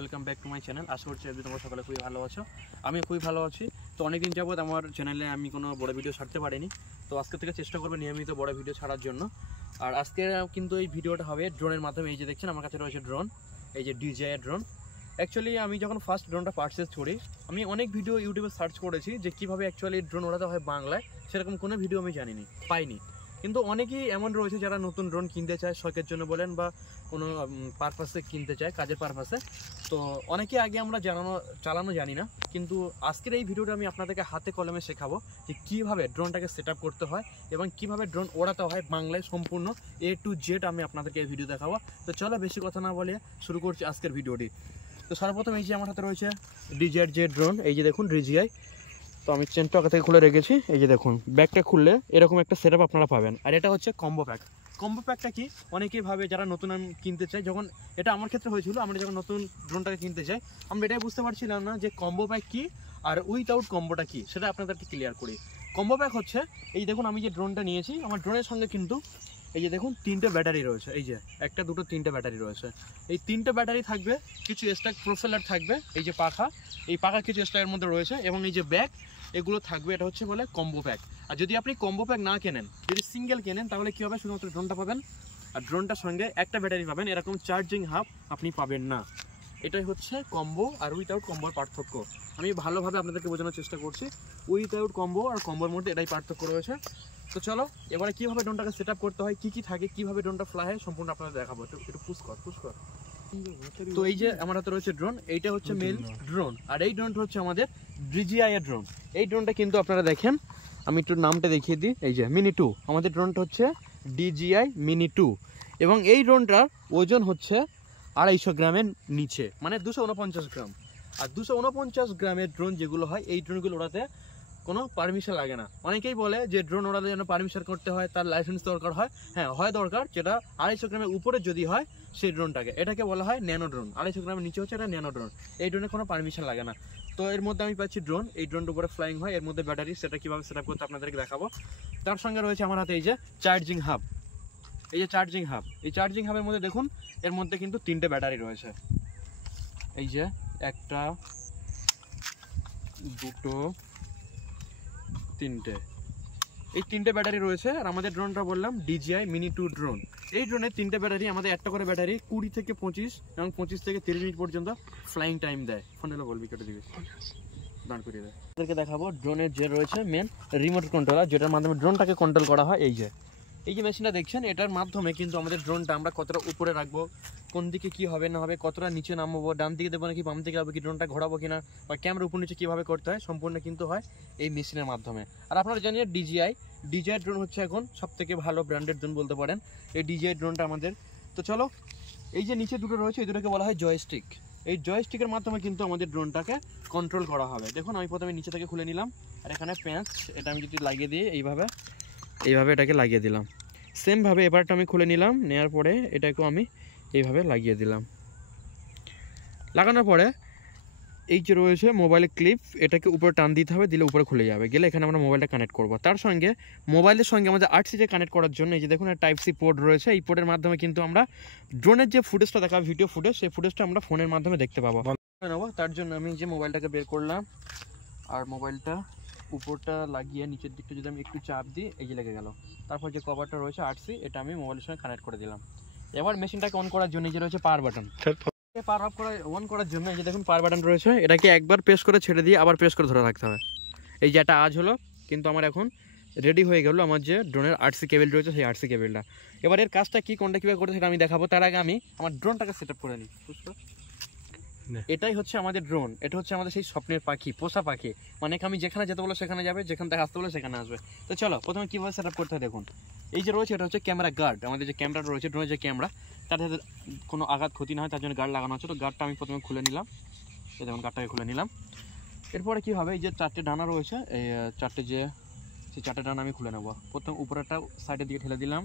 Welcome back to my channel. আশা করছি আজকে তোমরা সকালে খুবই ভালো আছো। আমি খুবই ভালো আছি। তো অনেকদিন যাবত আমার চ্যানেলে আমি কোনো বড় ভিডিও ছাড়তে পারিনি, তো আজকে থেকে চেষ্টা করবো নিয়মিত বড় ভিডিও ছাড়ার জন্য। আর আজকে কিন্তু এই ভিডিওটা হবে ড্রোনের মাধ্যমে। এই যে দেখছেন আমার কাছে রয়েছে ড্রোন, এই যে DJI ড্রোন। অ্যাকচুয়ালি আমি যখন ফার্স্ট ড্রোনটা পারচেস করি, আমি অনেক ভিডিও ইউটিউবে সার্চ করেছি যে কীভাবে অ্যাকচুয়ালি ড্রোন ওড়াতে হয় বাংলায়, সেরকম কোনো ভিডিও আমি পাইনি। কিন্তু অনেকেই এমন রয়েছে যারা নতুন ড্রোন কিনতে চায়, শখের জন্য বলেন বা কোনো পারপাসে কিনতে চায়, কাজের পারপাসে। তো অনেকে আগে আমরা চালানো জানি না, কিন্তু আজকের এই ভিডিওটা আমি আপনাদেরকে হাতে কলমে শেখাবো যে কীভাবে ড্রোনটাকে সেট আপ করতে হয় এবং কীভাবে ড্রোন ওড়াতে হয় বাংলায় সম্পূর্ণ A to Z আমি আপনাদেরকে এই ভিডিও দেখাবো। তো চলো বেশি কথা না বলে শুরু করছি আজকের ভিডিওটি। তো সর্বপ্রথম এই যে আমার হাতে রয়েছে DJI ড্রোন, এই যে দেখুন DJI। তো আমি চেনটা আগে থেকে খুলে রেখেছি। এই যে দেখুন, ব্যাগটা খুললে এরকম একটা সেটআপ আপনারা পাবেন। আর এটা হচ্ছে কম্বো প্যাক। কম্বো প্যাকটা কি অনেকেই ভাবে যারা নতুন কিনতে চায়, যখন এটা আমার ক্ষেত্রে হয়েছিল, আমরা যখন নতুন ড্রোনটাকে কিনতে চাই আমরা এটাই বুঝতে পারছিলাম না যে কম্বো প্যাক কী আর উইথআউট কম্বোটা কী, সেটা আপনাদেরকে ক্লিয়ার করি। কম্বো প্যাক হচ্ছে, এই দেখুন আমি যে ড্রোনটা নিয়েছি, আমার ড্রোনের সঙ্গে কিন্তু এই যে দেখুন 3টে ব্যাটারি রয়েছে। এই যে 1, 2, 3টে ব্যাটারি রয়েছে। এই 3টে ব্যাটারি থাকবে, কিছু এক্সট্রা প্রোপেলার থাকবে, এই যে পাখা, এই পাখা কিছু এক্সট্রা এর মধ্যে রয়েছে, এবং এই যে ব্যাগ, এগুলো থাকবে। এটা হচ্ছে বলে কম্বো প্যাক। আর যদি আপনি কম্বো প্যাক না কেনেন, যদি সিঙ্গেল কেনেন, তাহলে কী হবে, শুধুমাত্র ড্রোনটা পাবেন আর ড্রোনটার সঙ্গে একটা ব্যাটারি পাবেন, এরকম চার্জিং হাব আপনি পাবেন না। এটাই হচ্ছে কম্বো আর উইথআউট কম্বোর পার্থক্য। আমি ভালোভাবে আপনাদেরকে বোঝানোর চেষ্টা করছি। উইথআউট কম্বো আর কম্বোর মধ্যে এটাই পার্থক্য রয়েছে। তো চলো এবারে কীভাবে ড্রোনটাকে সেট আপ করতে হয়, কী থাকে, কীভাবে ড্রোনটা ফ্লাই হয়, সম্পূর্ণ আপনাদের দেখাবো। একটু পুশ কর। তো এই যে আমার হাতে রয়েছে ড্রোন, এইটা হচ্ছে মেল ড্রোন, আর এই ড্রোনটা হচ্ছে আমাদের DJI এর ড্রোন। এই ড্রোনটা কিন্তু আপনারা দেখেন, আমি একটু নামটা দেখিয়ে দিই। এই যে মিনি 2, আমাদের ড্রোনটা হচ্ছে DJI মিনি 2, এবং এই ড্রোনটার ওজন হচ্ছে 250 গ্রামের নিচে, মানে 249 গ্রাম। আর 249 গ্রামের ড্রোন যেগুলো হয়, এই ড্রোনগুলো ওড়াতে কোনো পারমিশন লাগে না। অনেকেই বলে যে ড্রোন ওড়াতে যেন পারমিশন করতে হয়, তার লাইসেন্স দরকার হয়। হ্যাঁ, হয় দরকার, যেটা 250 গ্রামের উপরে যদি হয় সেই ড্রোনটাকে, এটাকে বলা হয় ন্যানো ড্রোন। 250 গ্রামের নিচে হচ্ছে এটা ন্যানো ড্রোন। এই ড্রোনে কোনো পারমিশন লাগে না। তো এর মধ্যে আমি পাচ্ছি ড্রোন, এই ড্রোনটার উপরে ফ্লাইং হয়, এর মধ্যে ব্যাটারি, সেটা কীভাবে সেট আপ করতে আপনাদেরকে দেখাবো। তার সঙ্গে রয়েছে আমার হাতে এই যে চার্জিং হাব। এই যে চার্জিং হাব, এই চার্জিং হাবের মধ্যে দেখুন, এর মধ্যে কিন্তু 3টে ব্যাটারি রয়েছে। এই যে 1, 2, 3টে, এই 3টে ব্যাটারি রয়েছে। আর আমাদের ড্রোনটা বললাম DJI মিনি 2 ড্রোন। এই ড্রোনের 3টে ব্যাটারি, আমাদের একটা করে ব্যাটারি 20 থেকে 25 এবং 25 থেকে 30 মিনিট পর্যন্ত ফ্লাইং টাইম দেয়। ফোনটা বলবি কেটে দিবি, দাঁড় করিয়ে দেয়। আপনাদেরকে দেখাবো ড্রোনের যে রয়েছে মেন রিমোট কন্ট্রোলার, যেটার মাধ্যমে ড্রোনটাকে কন্ট্রোল করা হয়। এই যে মেশিনটা দেখছেন, এটার মাধ্যমে কিন্তু আমাদের ড্রোনটা আমরা কতটা উপরে রাখবো, কোন দিকে কি হবে না হবে, কতটা নিচে নামাবো, ডান দিকে দেবো নাকি বাম দিকে যাবো, কি ড্রোনটা ঘোরাবো কিনা, বা ক্যামেরা উপর নিচে কীভাবে করতে হয়, সম্পূর্ণ কিন্তু হয় এই মেশিনের মাধ্যমে। আর আপনারা জানেন DJI ড্রোন হচ্ছে এখন সবথেকে ভালো ব্র্যান্ডেড ড্রোন বলতে পারেন এই DJI ড্রোনটা আমাদের। তো চলো, এই যে নিচে দুটো রয়েছে, এই দুটোকে বলা হয় জয়স্টিক। এই জয়স্টিকের মাধ্যমে কিন্তু আমাদের ড্রোনটাকে কন্ট্রোল করা হবে। দেখুন আমি প্রথমে নিচে থেকে খুলে নিলাম, আর এখানে প্যাঁচ, এটা আমি যদি লাগিয়ে দিই এইভাবে এটাকে লাগিয়ে দিলাম। সেমভাবে এবারটা আমি খুলে নিলাম, নেওয়ার পরে এটাকেও আমি এইভাবে লাগিয়ে দিলাম। লাগানোর পরে এই যে রয়েছে মোবাইলের ক্লিপ, এটাকে উপরে টান দিতে হবে, দিলে উপরে খুলে যাবে। গেলে এখানে আমরা মোবাইলটা কানেক্ট করব। তার সঙ্গে মোবাইলের সঙ্গে আমাদের RCA কানেক্ট করার জন্য এই যে দেখুন Type-C পোর্ট রয়েছে। এই পোর্টের মাধ্যমে কিন্তু আমরা ড্রোনের যে ফুটেজটা দেখাবো, ভিডিও ফুটেজ, সেই ফুটেজটা আমরা ফোনের মাধ্যমে দেখতে পাবো। তার জন্য আমি যে মোবাইলটাকে বের করলাম, আর মোবাইলটা উপরটা লাগিয়ে নিচের দিকটা যদি আমি একটু চাপ দিই, এই যে লেগে গেল। তারপর যে কভারটা রয়েছে RCA, এটা আমি মোবাইলের সঙ্গে কানেক্ট করে দিলাম। এবার মেশিনটাকে অন করার জন্য এই যে রয়েছে পাওয়ার বাটন, পাওয়ার অন করার জন্য এই যে দেখুন পাওয়ার বাটন রয়েছে। এটাকে একবার প্রেস করে ছেড়ে দিয়ে আবার প্রেস করে ধরে রাখতে হবে। এই যে একটা আজ হলো, কিন্তু আমার এখন রেডি হয়ে গেল আমার যে ড্রোনের RC কেবল রয়েছে, সেই RC কেবলটা। এবার এর কাজটা কি, কোনটা কীভাবে করতে সেটা আমি দেখাবো। তার আগে আমি আমার ড্রোনটাকে সেট আপ করে নিই। এটাই হচ্ছে আমাদের ড্রোন, এটা হচ্ছে আমাদের সেই স্বপ্নের পাখি, পোষা পাখি। মানে আমি যেখানে যেতে বলো সেখানে যাবে, যেখান থেকে আসতে বলো সেখানে আসবে। তো চলো প্রথমে কীভাবে সেট আপ করতে হয় দেখুন। এই যে রয়েছে, এটা হচ্ছে ক্যামেরা গার্ড। আমাদের যে ক্যামেরা রয়েছে, ড্রোনের যে ক্যামেরা, তাতে কোনো আঘাত ক্ষতি না হয় তার জন্য গার্ড লাগানো আছে। তো গার্ডটা আমি প্রথমে খুলে নিলাম, এই দেখুন গার্ডটাকে খুলে নিলাম। এরপরে কী হবে, এই যে 4টে ডানা রয়েছে, এই সেই 4টে ডানা আমি খুলে নেব। প্রথম উপরেরটা সাইডের দিকে ঠেলে দিলাম,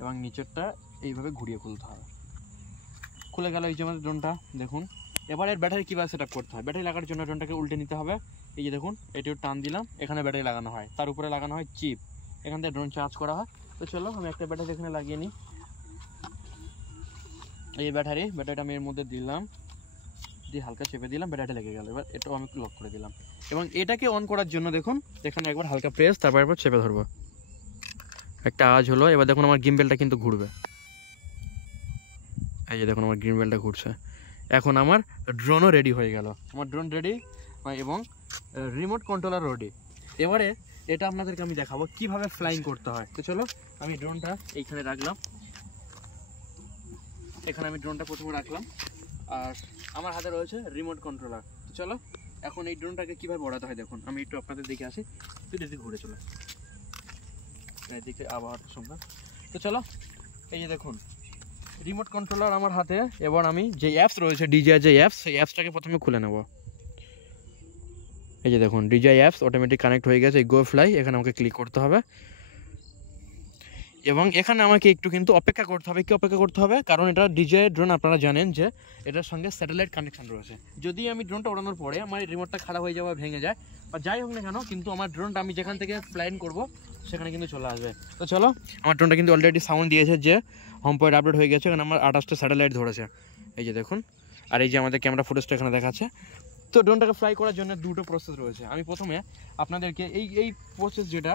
এবং নিচেরটা এইভাবে ঘুরিয়ে খুলতে হবে। খুলে গেল এই যে আমাদের ড্রোনটা। দেখুন এবার এর ব্যাটারি কীভাবে সেট আপ করতে হয়। ব্যাটারি লাগার জন্য ড্রোনটাকে উল্টে নিতে হবে। এই যে দেখুন, এটিও টান দিলাম, এখানে ব্যাটারি লাগানো হয়, তার উপরে লাগানো হয় চিপ, এখান থেকে ড্রোন চার্জ করা হয়। তো চলো আমি একটা ব্যাটারি এখানে লাগিয়ে নিই। এই ব্যাটারিটা আমি এর মধ্যে দিলাম, দিয়ে হালকা চেপে দিলাম, ব্যাটারিটা লেগে গেল। এবার এটাও আমি লক করে দিলাম এবং এটাকে অন করার জন্য দেখুন এখানে একবার হালকা প্রেস, তারপর চেপে ধরবো, একটা আওয়াজ হলো। এবার দেখুন আমার গিম্বেলটা কিন্তু ঘুরবে, এই যে দেখুন আমার গিম্বেলটা ঘুরছে। এখন আমার ড্রোনও রেডি হয়ে গেল, আমার ড্রোন রেডি এবং রিমোট কন্ট্রোলার রেডি। এবারে এটা আপনাদেরকে আমি দেখাবো কিভাবে ফ্লাইং করতে হয়। তো চলো আমি ড্রোনটা এইখানে রাখলাম, এখানে আমি ড্রোনটা প্রথমে রাখলাম আর আমার হাতে রয়েছে রিমোট কন্ট্রোলার। তো চলো এখন এই ড্রোনটাকে কীভাবে ওড়াতে হয় দেখুন, আমি একটু আপনাদের দিকে আসি, তুই এদিকে ঘুরে চলে এদিকে আবার সঙ্গে। তো চলো এই যে দেখুন রিমোট কন্ট্রোলার আমার হাতে। এবার আমি যে অ্যাপস রয়েছে DJI যে অ্যাপস, সেই অ্যাপসটাকে প্রথমে খুলে নেব। এই যে দেখুন DJI অ্যাপস অটোমেটিক কানেক্ট হয়ে গেছে, গো ফ্লাই, এখানে আমাকে ক্লিক করতে হবে এবং এখানে আমাকে একটু কিন্তু অপেক্ষা করতে হবে। কি অপেক্ষা করতে হবে? কারণ এটা DJI ড্রোন, আপনারা জানেন যে এটার সঙ্গে স্যাটেলাইট কানেকশন রয়েছে। যদি আমি ড্রোনটা ওড়ানোর পরে আমার রিমোটটা খারাপ হয়ে যাওয়া, ভেঙে যায় বা যাই হোক না কেন, কিন্তু আমার ড্রোনটা আমি যেখান থেকে ফ্লাইং করব সেখানে কিন্তু চলে আসবে। তো চলো আমার ড্রোনটা কিন্তু অলরেডি সাউন্ড দিয়েছে যে হোম পয়েন্ট আপডেট হয়ে গেছে, এখানে আমার 28টা স্যাটেলাইট ধরেছে, এই যে দেখুন। আর এই যে আমাদের ক্যামেরা ফুটেজটা এখানে দেখাচ্ছে। তো ড্রোনটাকে ফ্লাই করার জন্য দুটো প্রসেস রয়েছে। আমি প্রথমে আপনাদেরকে এই প্রসেস যেটা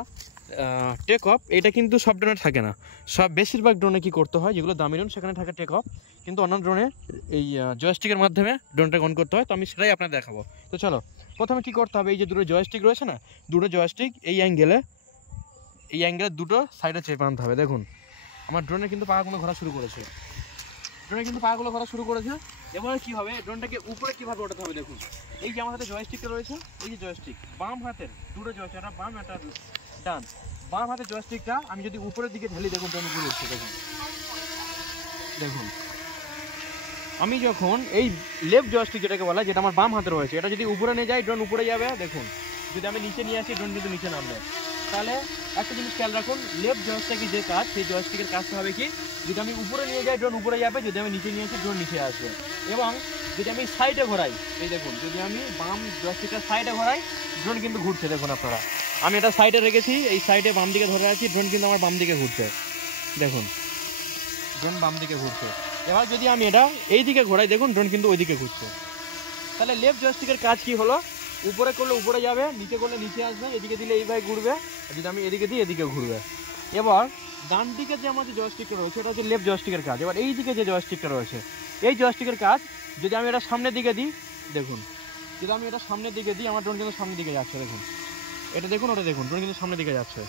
টেক অফ, এটা কিন্তু সব ড্রোনে থাকে না। সব বেশিরভাগ ড্রোনে কী করতে হয়, যেগুলো দামি ড্রোন সেখানে থাকে টেক অফ, কিন্তু অন্য ড্রোনে এই জয়স্টিকের মাধ্যমে ড্রোনটাকে অন করতে হয়। তো আমি সেটাই আপনাদের দেখাবো। তো চলো প্রথমে কী করতে হবে, এই যে দুটো জয়স্টিক রয়েছে না, দুটো জয়স্টিক এই অ্যাঙ্গেলে দুটো সাইডে চেপে আনতে হবে। দেখুন আমার ড্রোনে কিন্তু পাখাগুলো ঘোরা শুরু করেছে, এবারে কী হবে, ড্রোনটাকে উপরে কীভাবে ওঠাতে হবে দেখুন। এই যে আমার হাতে জয়স্টিকটা রয়েছে, এই যে জয়স্টিক বাম হাতের দুটো জয়স্টিক, একটা বাম একটা ডান, বাম হাতের জয়স্টিকটা আমি যদি উপরের দিকে ঢেলি দেখুন ড্রোন উপরে উঠছে। দেখুন আমি যখন এই লেফট জয়স্টিক যেটাকে বলা, যেটা আমার বাম হাতে রয়েছে, এটা যদি উপরে নিয়ে যাই ড্রোন উপরে যাবে। দেখুন যদি আমি নিচে নিয়ে আসি ড্রোন কিন্তু নিচে নামবে। তাহলে একটা জিনিস খেয়াল রাখুন, লেফট জয়স্টিকের যে কাজ, সেই জয়স্টিকের কাজটা হবে কি, যদি আমি উপরে নিয়ে যাই ড্রোন উপরে যাবে, যদি আমি নিচে নিয়ে আসি ড্রোন নিচে আসবে। এবং যদি আমি সাইডে ঘোরাই, এই দেখুন যদি আমি বাম জয়স্টিকের সাইডে ঘোরাই ড্রোন কিন্তু ঘুরছে। দেখুন আপনারা, আমি এটা সাইডে রেখেছি, এই সাইডে বাম দিকে ধরে আছি, ড্রোন কিন্তু আমার বাম দিকে ঘুরছে। দেখুন ড্রোন বাম দিকে ঘুরছে। এবার যদি আমি এটা এই দিকে ঘোরাই, দেখুন ড্রোন কিন্তু ওই দিকে ঘুরছে। তাহলে লেফট জয়স্টিকের কাজ কি হলো, উপরে করলে উপরে যাবে, নিচে করলে নিচে আসবে, এদিকে দিলে এইভাবে ঘুরবে, আর যদি আমি এদিকে দিই এদিকে ঘুরবে। এবার ডান দিকে যে আমাদের জয়স্টিকটা রয়েছে, এটা হচ্ছে লেফট জয়স্টিকের কাজ। এবার এই দিকে যে জয়স্টিকটা রয়েছে, এই জয়স্টিকের কাজ যদি আমি এটা সামনের দিকে দিই, দেখুন যদি আমি এটা সামনের দিকে দিই, আমার ড্রোন কিন্তু সামনের দিকে যাচ্ছে। দেখুন এটা দেখুন, ওটা দেখুন, ড্রোন কিন্তু সামনের দিকে যাচ্ছে।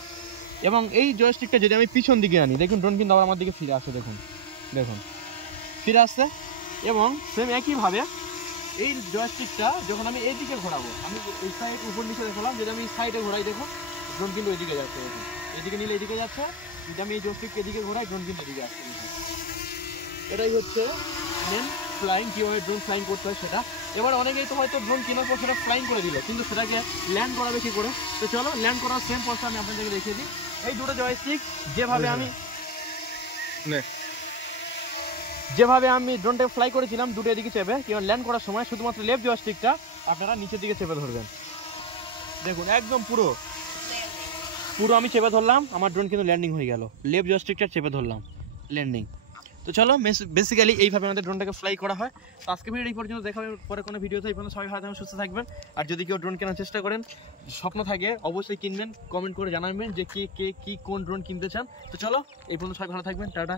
এবং এই জয়স্টিকটা যদি আমি পিছন দিকে আনি, দেখুন ড্রোন কিন্তু আবার আমার দিকে ফিরে আসে। দেখুন ফিরে আসছে। এবং সেম একইভাবে এই জয়স্টিকটা যখন আমি এই দিকে ঘোরাবো, আমি এই সাইড উপর নিচে দেখলাম, যদি আমি সাইডে ঘোরাই দেখুন ড্রোন কিন্তু ওইদিকে যাচ্ছে। দেখুন এদিকে নিলে এদিকে যাচ্ছে, যদি আমি এই জয়স্টিককে এদিকে ঘোরাই ড্রোন কিন্তু এদিকে আসছে। এটাই হচ্ছে মেন ফ্লাইং, কীভাবে ড্রোন ফ্লাইং করতে হয় সেটা। এবার অনেকেই তো হয়তো ড্রোন কেনার পর সেটা ফ্লাইং করে দিল, কিন্তু সেটাকে ল্যান্ড করাবে কী করে। তো চলো ল্যান্ড করার সেম প্রসেস আমি আপনাদেরকে দেখিয়ে দিই। এই দুটো জয়স্টিক যেভাবে আমি ড্রোনটাকে ফ্লাই করেছিলাম, দুটো এদিকে চেপে, কিংবা ল্যান্ড করার সময় শুধুমাত্র লেফট জয়স্টিকটা আপনারা নিচের দিকে চেপে ধরবেন। দেখুন একদম পুরো আমি চেপে ধরলাম, আমার ড্রোন কিন্তু ল্যান্ডিং হয়ে গেল। লেফট জয়স্টিকটা চেপে ধরলাম, ল্যান্ডিং। তো চলো বেসিক্যালি এইভাবে আমাদের ড্রোনটাকে ফ্লাই করা হয়। তো আজকে ভিডিও এই পর্যন্ত, দেখা হবে পরে কোনো ভিডিওতে। এই পর্যন্ত সবাই ভালো থাকবেন, সুস্থ থাকবেন। আর যদি কেউ ড্রোন কেনার চেষ্টা করেন, স্বপ্ন থাকে, অবশ্যই কিনবেন, কমেন্ট করে জানাবেন যে কে কোন ড্রোন কিনতে চান। তো চলো এই পর্যন্ত সবাই ভালো থাকবেন, টাটা।